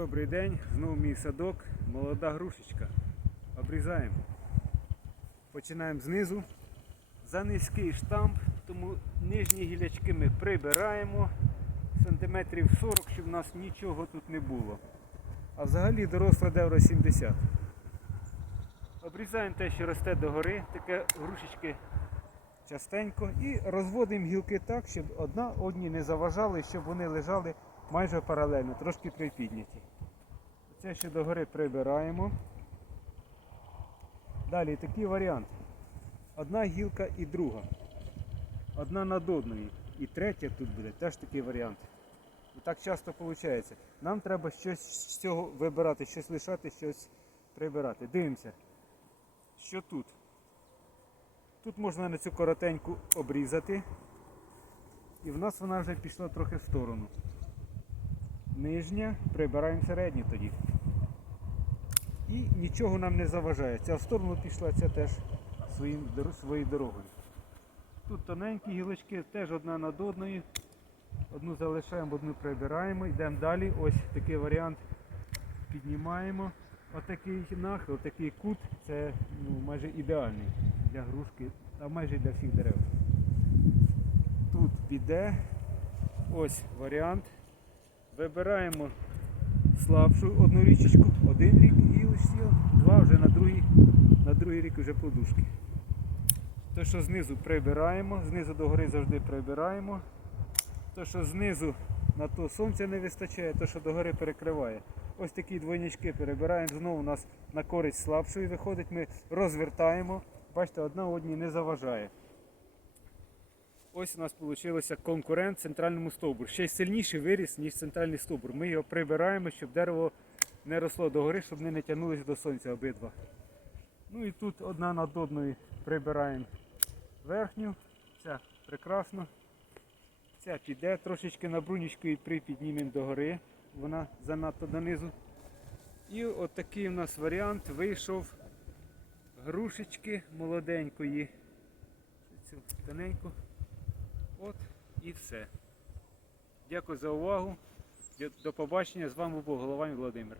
Добрий день, знову мій садок, молода грушечка. Обрізаємо. Починаємо знизу. За низький штамп, тому нижні гілячки ми прибираємо сантиметрів 40, щоб у нас нічого тут не було. А взагалі доросла девро 70. Обрізаємо те, що росте догори, таке грушечки частенько і розводимо гілки так, щоб одна одній не заважали, щоб вони лежали майже паралельно, трошки припідняті. Це ще догори прибираємо. Далі такий варіант. Одна гілка і друга. Одна над одною. І третя тут буде теж такий варіант. І так часто виходить. Нам треба щось з цього вибирати, щось лишати, щось прибирати. Дивимося, що тут. Тут можна на цю коротеньку обрізати. І в нас вона вже пішла трохи в сторону. Нижня, прибираємо середню тоді. І нічого нам не заважає. Ця в сторону пішла, ця теж своїм, своєю дорогою. Тут тоненькі гілочки, теж одна над одною. Одну залишаємо, одну прибираємо, йдемо далі. Ось такий варіант. Піднімаємо. Отакий нахил, отакий кут, це ну, майже ідеальний для грушки, а майже для всіх дерев. Тут піде ось варіант. Вибираємо слабшу одну річечку, один рік гілочці, два вже на другий, на другий рік вже подушки. Те, що знизу прибираємо, знизу до гори завжди прибираємо. Те, що знизу на то сонця не вистачає, те, що догори перекриває. Ось такі двойнички перебираємо, знову у нас на користь слабшої виходить, ми розвертаємо. Бачите, одна одній не заважає. Ось у нас вийшло конкурент центральному стовбуру. Ще сильніший виріс, ніж центральний стовбур. Ми його прибираємо, щоб дерево не росло догори, щоб не тягнулися до сонця обидва. Ну і тут одна над одною прибираємо верхню. Ця прекрасно. Ця піде трошечки на брунічку і припіднімемо догори. Вона занадто донизу. І от у нас варіант вийшов грушечки молоденької. Цю тоненьку. От і все. Дякую за увагу. До побачення. З вами був Головань Володимир.